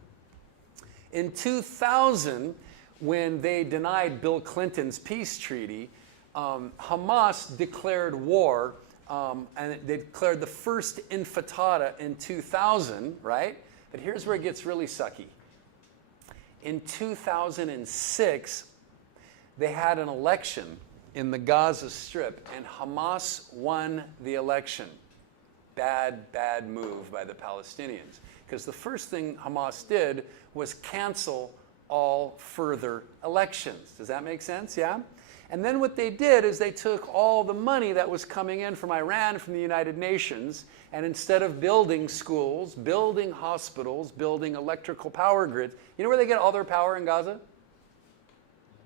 In 2000, when they denied Bill Clinton's peace treaty, Hamas declared war, and they declared the first intifada in 2000, right? But here's where it gets really sucky. In 2006, they had an election in the Gaza Strip, and Hamas won the election. Bad, bad move by the Palestinians. Because the first thing Hamas did was cancel all further elections. Does that make sense? Yeah? And then what they did is they took all the money that was coming in from Iran, from the United Nations, and instead of building schools, building hospitals, building electrical power grids, you know where they get all their power in Gaza?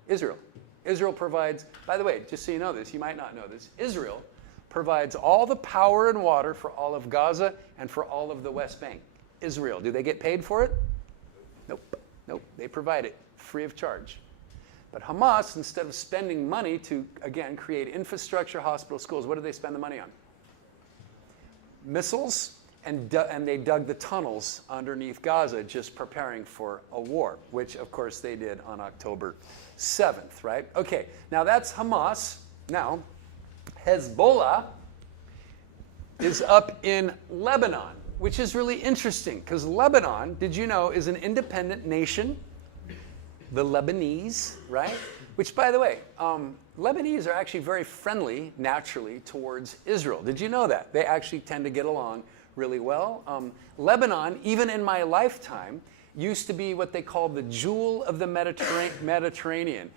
Israel. Israel provides, by the way, just so you know this, you might not know this, Israel provides all the power and water for all of Gaza and for all of the West Bank. Israel, do they get paid for it? Nope. Nope. They provide it free of charge. But Hamas, instead of spending money to, again, create infrastructure, hospitals, schools, what do they spend the money on? Missiles, and they dug the tunnels underneath Gaza just preparing for a war, which, of course, they did on October 7th, right? Okay, now that's Hamas. Now, Hezbollah is up in Lebanon, which is really interesting because Lebanon, did you know, is an independent nation. The Lebanese, right? Which, by the way, Lebanese are actually very friendly naturally towards Israel. Did you know that? They actually tend to get along really well. Lebanon, even in my lifetime, used to be what they called the jewel of the Mediterranean.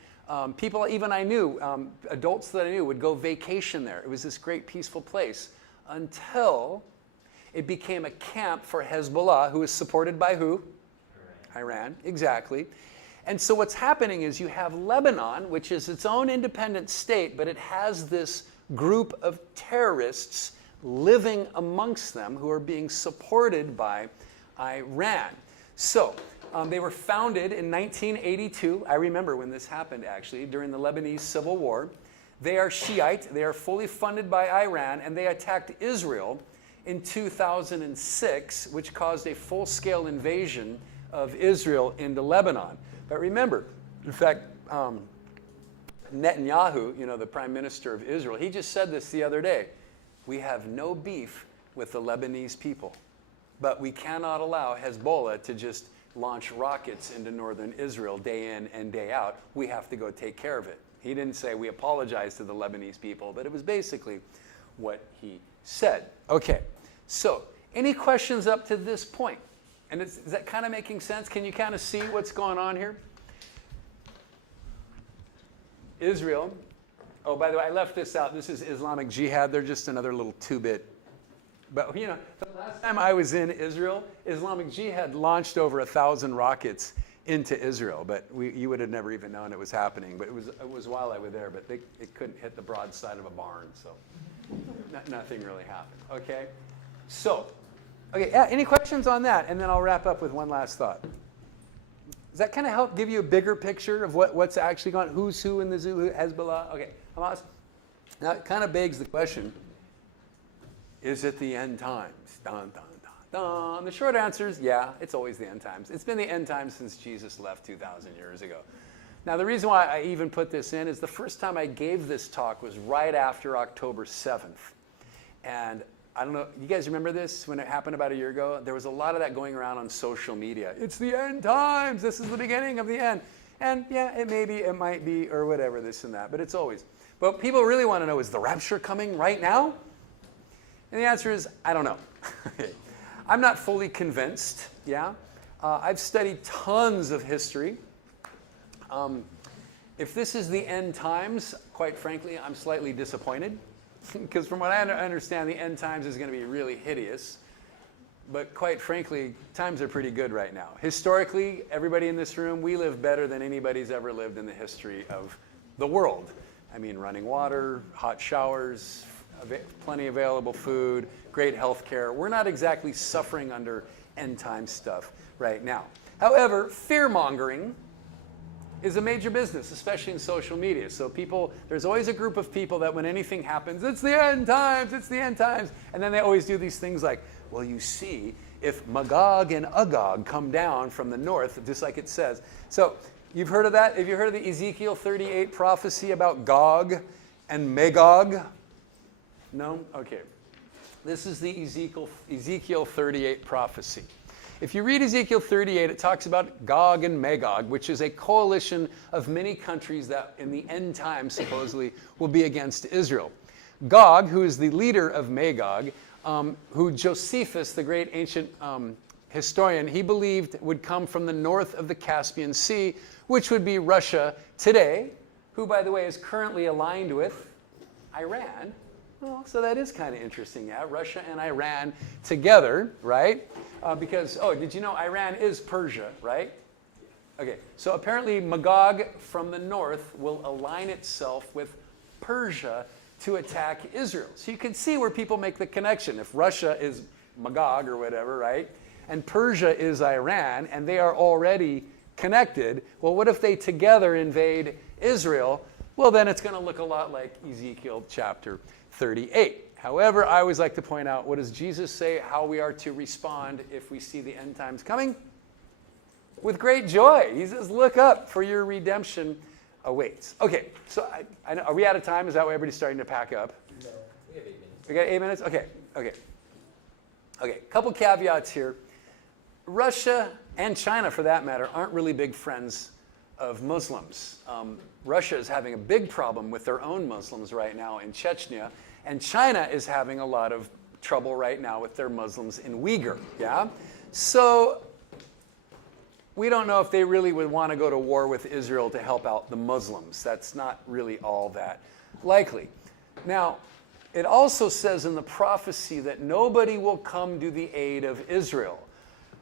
People even I knew, adults that I knew, would go vacation there. It was this great peaceful place until it became a camp for Hezbollah, who is supported by who? Iran, exactly. And so what's happening is you have Lebanon, which is its own independent state, but it has this group of terrorists living amongst them who are being supported by Iran. So they were founded in 1982. I remember when this happened, actually, during the Lebanese Civil War. They are Shiite. They are fully funded by Iran, and they attacked Israel in 2006, which caused a full-scale invasion of Israel into Lebanon. But remember, in fact, Netanyahu, you know, the prime minister of Israel, he just said this the other day. We have no beef with the Lebanese people, but we cannot allow Hezbollah to just launch rockets into northern Israel day in and day out. We have to go take care of it. He didn't say we apologize to the Lebanese people, but it was basically what he said. Okay, so any questions up to this point? And is that kind of making sense? Can you kind of see what's going on here? Israel. Oh, by the way, I left this out. This is Islamic Jihad. They're just another little two-bit. But, you know, the last time I was in Israel, Islamic Jihad launched over 1,000 rockets into Israel. But you would have never even known it was happening. But it was while I was there. But it couldn't hit the broad side of a barn. So nothing really happened. Okay? So, okay, any questions on that? And then I'll wrap up with one last thought. Does that kind of help give you a bigger picture of what's actually going on? Who's who in the zoo? Hezbollah? Okay, Hamas. Now, it kind of begs the question, is it the end times? Dun, dun, dun, dun. The short answer is, yeah, it's always the end times. It's been the end times since Jesus left 2,000 years ago. Now, the reason why I even put this in is the first time I gave this talk was right after October 7th. And I don't know, you guys remember this when it happened about a year ago? There was a lot of that going around on social media. It's the end times. This is the beginning of the end. And yeah, it might be, or whatever, this and that. But it's always. But people really want to know, is the rapture coming right now? And the answer is, I don't know. I'm not fully convinced, yeah? I've studied tons of history. If this is the end times, quite frankly, I'm slightly disappointed. Because from what I understand, the end times is going to be really hideous. But quite frankly, times are pretty good right now. Historically, everybody in this room, we live better than anybody's ever lived in the history of the world. I mean, running water, hot showers, plenty available food, great health care. We're not exactly suffering under end time stuff right now. However, fear-mongering is a major business, especially in social media. So there's always a group of people that when anything happens, it's the end times, it's the end times. And then they always do these things like, well, you see, if Magog and Agog come down from the north, just like it says. So you've heard of that? Have you heard of the Ezekiel 38 prophecy about Gog and Magog? No? Okay. This is the Ezekiel 38 prophecy. If you read Ezekiel 38, it talks about Gog and Magog, which is a coalition of many countries that in the end time supposedly will be against Israel. Gog, who is the leader of Magog, who Josephus, the great ancient historian, he believed would come from the north of the Caspian Sea, which would be Russia today, who, by the way, is currently aligned with Iran. Well, so that is kind of interesting, yeah? Russia and Iran together, right? Because, did you know Iran is Persia, right? Okay, so apparently Magog from the north will align itself with Persia to attack Israel. So you can see where people make the connection. If Russia is Magog or whatever, right? And Persia is Iran, and they are already connected. Well, what if they together invade Israel? Well, then it's going to look a lot like Ezekiel chapter 38. However, I always like to point out, what does Jesus say how we are to respond if we see the end times coming? With great joy. He says, look up, for your redemption awaits. Okay, so I know, are we out of time? Is that why everybody's starting to pack up? No, we have 8 minutes. We got 8 minutes? Okay, couple caveats here. Russia and China, for that matter, aren't really big friends of Muslims. Russia is having a big problem with their own Muslims right now in Chechnya, and China is having a lot of trouble right now with their Muslims in Uyghur, yeah? So we don't know if they really would want to go to war with Israel to help out the Muslims. That's not really all that likely. Now, it also says in the prophecy that nobody will come to the aid of Israel,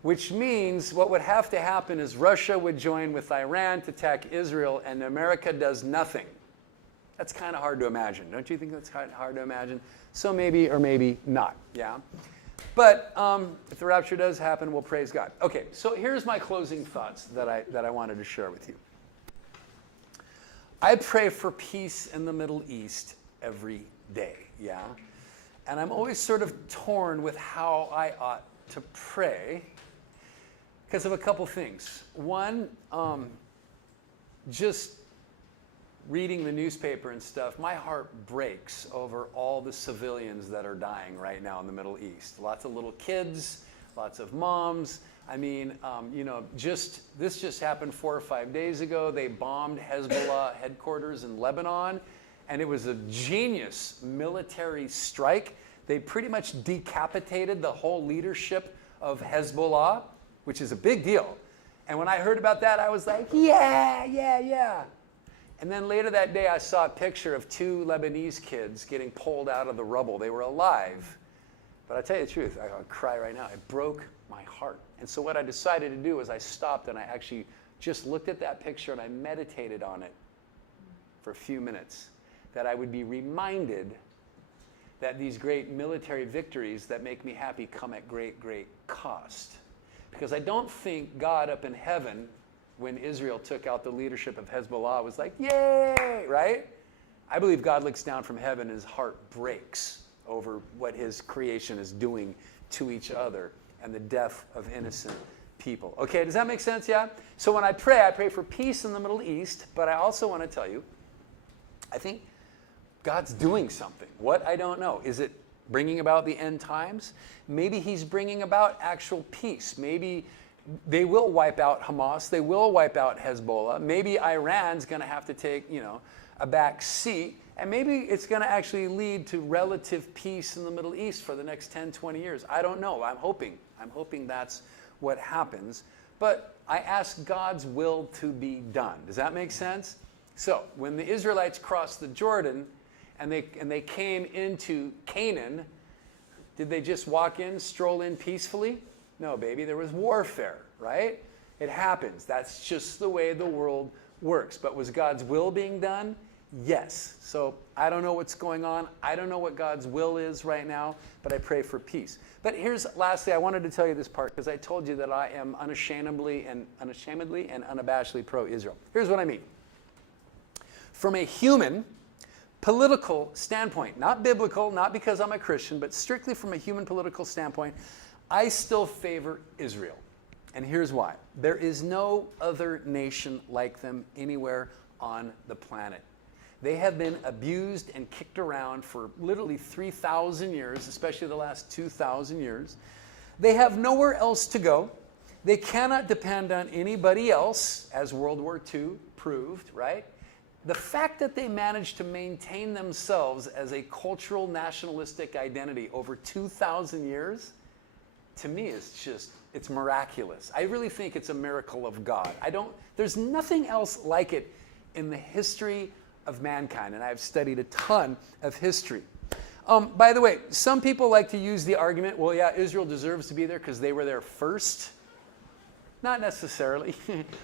which means what would have to happen is Russia would join with Iran to attack Israel, and America does nothing. That's kind of hard to imagine. Don't you think that's kind of hard to imagine? So maybe or maybe not, yeah? But if the rapture does happen, we'll praise God. Okay, so here's my closing thoughts that I wanted to share with you. I pray for peace in the Middle East every day, yeah? And I'm always sort of torn with how I ought to pray because of a couple things. One, just reading the newspaper and stuff, my heart breaks over all the civilians that are dying right now in the Middle East. Lots of little kids, lots of moms. I mean, this just happened 4 or 5 days ago. They bombed Hezbollah headquarters in Lebanon, and it was a genius military strike. They pretty much decapitated the whole leadership of Hezbollah, which is a big deal. And when I heard about that, I was like, yeah. And then later that day, I saw a picture of 2 Lebanese kids getting pulled out of the rubble. They were alive. But I tell you the truth, I'll cry right now. It broke my heart. And so what I decided to do was I stopped and I actually just looked at that picture and I meditated on it for a few minutes. That I would be reminded that these great military victories that make me happy come at great, great cost. Because I don't think God up in heaven, when Israel took out the leadership of Hezbollah, was like, yay, right? I believe God looks down from heaven and his heart breaks over what his creation is doing to each other and the death of innocent people. Okay, does that make sense? Yeah? So when I pray for peace in the Middle East, but I also want to tell you, I think God's doing something. What? I don't know. Is it bringing about the end times? Maybe he's bringing about actual peace. Maybe they will wipe out Hamas. They will wipe out Hezbollah. Maybe Iran's going to have to take, a back seat. And maybe it's going to actually lead to relative peace in the Middle East for the next 10, 20 years. I don't know. I'm hoping that's what happens. But I ask God's will to be done. Does that make sense? So when the Israelites crossed the Jordan and they came into Canaan, did they just walk in, stroll in peacefully? No, baby, there was warfare, right? It happens. That's just the way the world works. But was God's will being done? Yes. So I don't know what's going on. I don't know what God's will is right now, but I pray for peace. But lastly, I wanted to tell you this part because I told you that I am unashamedly and unabashedly pro-Israel. Here's what I mean. From a human, political standpoint, not biblical, not because I'm a Christian, but strictly from a human political standpoint, I still favor Israel. And here's why. There is no other nation like them anywhere on the planet. They have been abused and kicked around for literally 3,000 years, especially the last 2,000 years. They have nowhere else to go. They cannot depend on anybody else, as World War II proved, right? The fact that they managed to maintain themselves as a cultural nationalistic identity over 2,000 years, to me, it's miraculous. I really think it's a miracle of God. There's nothing else like it in the history of mankind, and I've studied a ton of history. By the way, some people like to use the argument, well, yeah, Israel deserves to be there because they were there first. Not necessarily.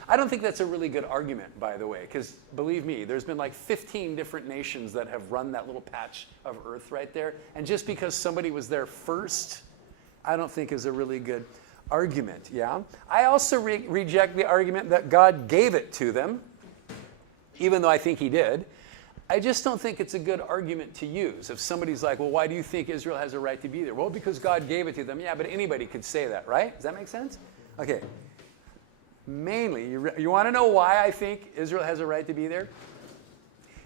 I don't think that's a really good argument, by the way, because believe me, there's been like 15 different nations that have run that little patch of earth right there. And just because somebody was there first, I don't think is a really good argument, yeah? I also reject the argument that God gave it to them, even though I think he did. I just don't think it's a good argument to use. If somebody's like, well, why do you think Israel has a right to be there? Well, because God gave it to them. Yeah, but anybody could say that, right? Does that make sense? Okay. Mainly, you want to know why I think Israel has a right to be there?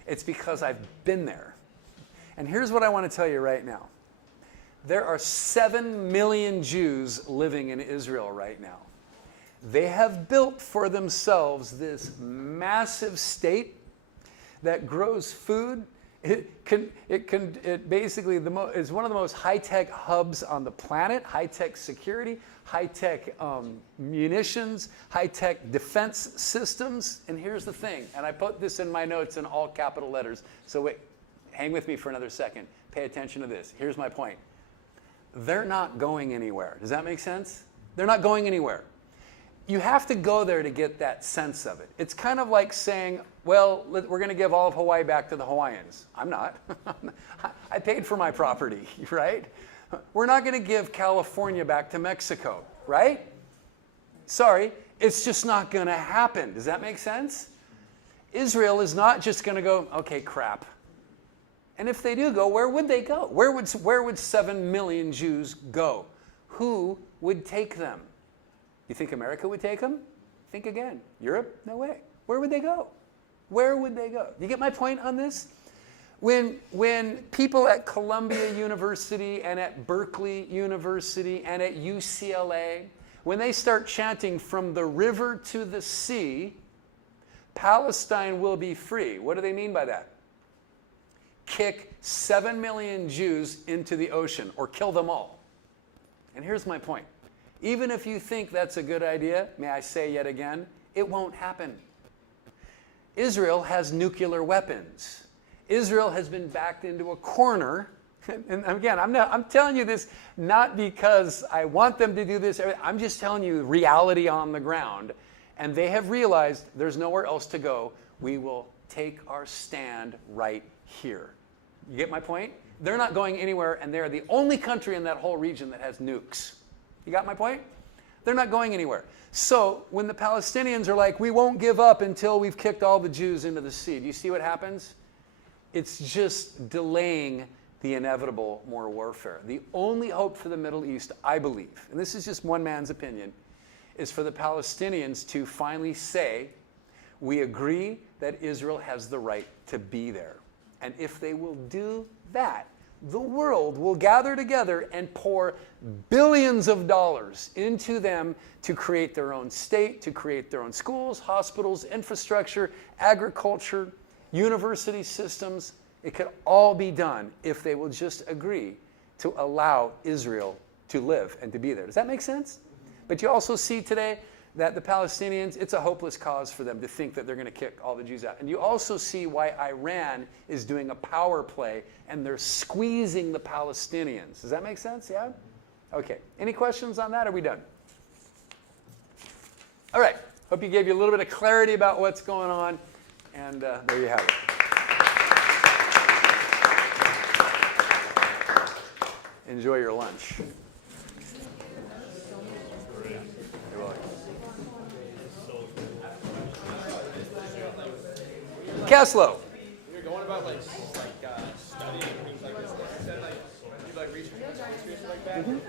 It's because I've been there. And here's what I want to tell you right now. There are 7 million Jews living in Israel right now. They have built for themselves this massive state that grows food. It basically is one of the most high-tech hubs on the planet, high-tech security, high-tech munitions, high-tech defense systems. And here's the thing, and I put this in my notes in all capital letters, so wait, hang with me for another second. Pay attention to this. Here's my point. They're not going anywhere. Does that make sense? They're not going anywhere. You have to go there to get that sense of it. It's kind of like saying, well, we're going to give all of Hawaii back to the Hawaiians. I'm not. I paid for my property, right? We're not going to give California back to Mexico, right? Sorry, it's just not going to happen. Does that make sense? Israel is not just going to go, okay, crap. And if they do go, where would they go? Where would 7 million Jews go? Who would take them? You think America would take them? Think again. Europe? No way. Where would they go? Where would they go? You get my point on this? When people at Columbia University and at Berkeley University and at UCLA, when they start chanting from the river to the sea, Palestine will be free. What do they mean by that? Kick 7 million Jews into the ocean or kill them all. And here's my point. Even if you think that's a good idea, may I say yet again, it won't happen. Israel has nuclear weapons. Israel has been backed into a corner. And again, I'm telling you this not because I want them to do this. I'm just telling you reality on the ground. And they have realized there's nowhere else to go. We will take our stand right here. You get my point? They're not going anywhere, and they're the only country in that whole region that has nukes. You got my point? They're not going anywhere. So when the Palestinians are like, we won't give up until we've kicked all the Jews into the sea, do you see what happens? It's just delaying the inevitable more warfare. The only hope for the Middle East, I believe, and this is just one man's opinion, is for the Palestinians to finally say, we agree that Israel has the right to be there. And if they will do that, the world will gather together and pour billions of dollars into them to create their own state, to create their own schools, hospitals, infrastructure, agriculture, university systems. It could all be done if they will just agree to allow Israel to live and to be there. Does that make sense? But you also see today that the Palestinians, it's a hopeless cause for them to think that they're going to kick all the Jews out. And you also see why Iran is doing a power play and they're squeezing the Palestinians. Does that make sense? Yeah? Okay. Any questions on that? Are we done? All right. Hope you gave you a little bit of clarity about what's going on. And there you have it. Enjoy your lunch. You're welcome. Caslow. You're going about like studying and things like this. Like you said, like you like research like that. How do you